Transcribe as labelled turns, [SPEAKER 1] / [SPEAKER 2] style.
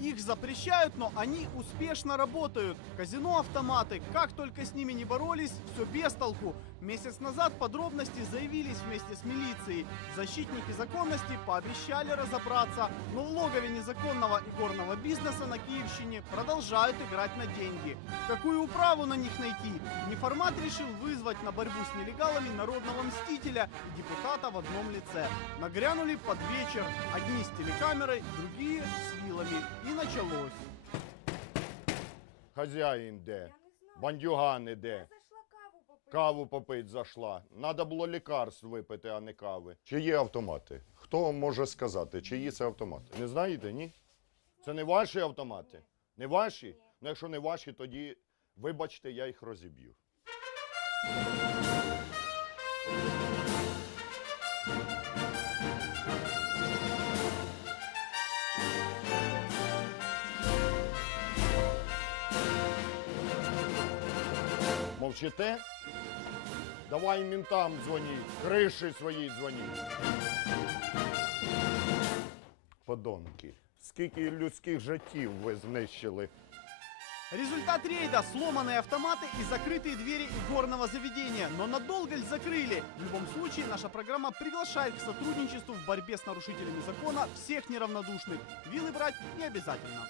[SPEAKER 1] Их запрещают, но они успешно работают. Казино-автоматы, как только с ними не боролись, все без толку. Месяц назад подробности заявились вместе с милицией. Защитники законности пообещали разобраться, но в логове незаконного игорного бизнеса на Киевщине продолжают играть на деньги. Какую управу на них найти? Неформат решил вызвать на борьбу с нелегалами народного мстителя и депутата в одном лице. Нагрянули под вечер. Одни с телекамерой, другие с вилами. И началось.
[SPEAKER 2] Хазяїн де?
[SPEAKER 3] Я не знаю.
[SPEAKER 2] Бандюгани де?
[SPEAKER 3] зайшла каву попити.
[SPEAKER 2] Каву попить зайшла. Надо було лікарств випити, а не кави. Чи є автомати? Хто може сказати, чиї це автомати? Не знаєте, ні? Це не ваші автомати? Не ваші? Ну, якщо не ваші, тоді вибачте, я їх розіб'ю. Мовчите? Давай ментам дзвоніть, криші свої дзвоніть. Подонки, скільки людських життів ви знищили.
[SPEAKER 1] Результат рейда – сломанные автоматы и закрытые двери игорного заведения. Но надолго ли закрыли? В любом случае, наша программа приглашает к сотрудничеству в борьбе с нарушителями закона всех неравнодушных. Вилы брать не обязательно.